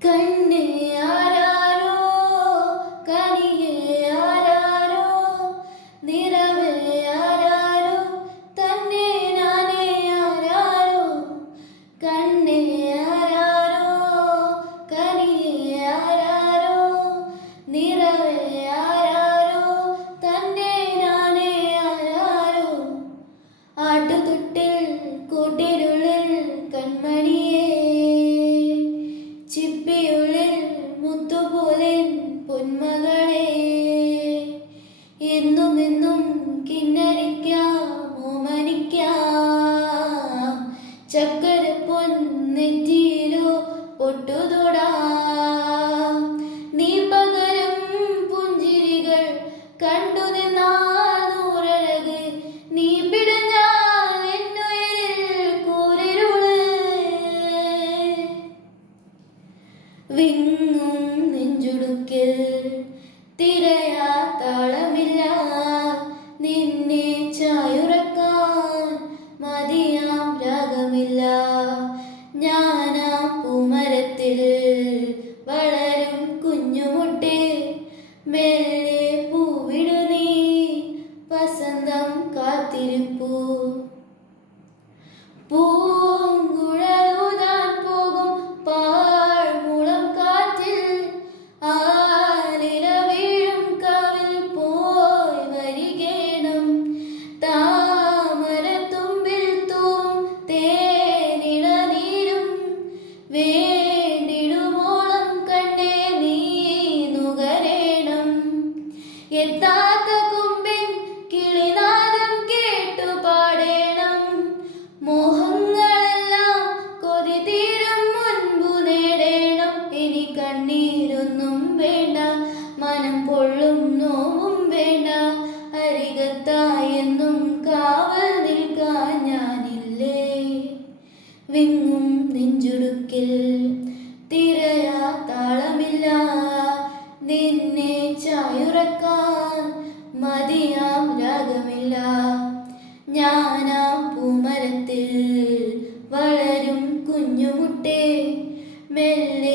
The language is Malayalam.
കണ്ണേ ആരാരോ കനിയേ ആരാരോ നിറവേ ആരാരോ തന്നെ നാനേ ആരാരോ കണ്ണേ ആരാരോ കനിയേ ആരാരോ നിറവേ ആരാരോ തന്നെ നാനേ ആരാരോ ആട്ടുതൊട്ടിൽ കൂട്ടിനുള്ളിൽ കൺമണിയേ ചിപ്പിയുള്ളിൽ മുത്തുപോലെ പൊന്മകളെ എന്നും എന്നും കിന്നരിക്കാം ഓമനിക്കാം ചക്കരപ്പൊൻ നെറ്റിയിലോ പൊട്ടുതൊടാം നീ പകരം പുഞ്ചിരികൾ കണ്ടു നിന്നൂരഴക് നീ പിടഞ്ഞാൽ എന്നുയിരിൽ കൂരിരുള് വിങ്ങും നെഞ്ചുടുക്കിൽ തിരയാ താളമില്ല നിന്നെ ചായുറക്കാൻ മതിയാം രാഗമില്ല ഞാനാ പൂമരത്തിൽ വളരും കുഞ്ഞുമുട്ടേ മെല്ലെ പൂവിടു നീ വസന്തം കാത്തിരിപ്പൂ പൂങ്കുഴലൂതാൻ പോകും പാഴ്മുളം കാറ്റിൽ ആലില വീഴും കാവിൽ പോയി വരികേണം താമരത്തുമ്പിൽ തൂം തേനിള നീരും വേണ്ടിടുമോളം കണ്ടേ നീ നുകരേണം എത്താത്ത കൊമ്പിൻ കിളിനാദം കേട്ടു പാടേണം മോഹങ്ങളെല്ലാം കൊതി തീരും മുൻപു നേടേണം ഇനി കണ്ണീരൊന്നും വേണ്ട മനം പൊള്ളും നോവും വേണ്ട അരികത്തായെന്നും കാവൽ നിൽക്കാൻ ഞാനില്ലേ വിങ്ങും നെഞ്ചുടുക്കിൽ തിരയാ താളമില്ല നിന്നെ ചായുറക്കാൻ മതിയാം രാഗമില്ല ഞാനാ പൂമരത്തിൽ വളരും കുഞ്ഞുമുട്ടേ മെല്ലെ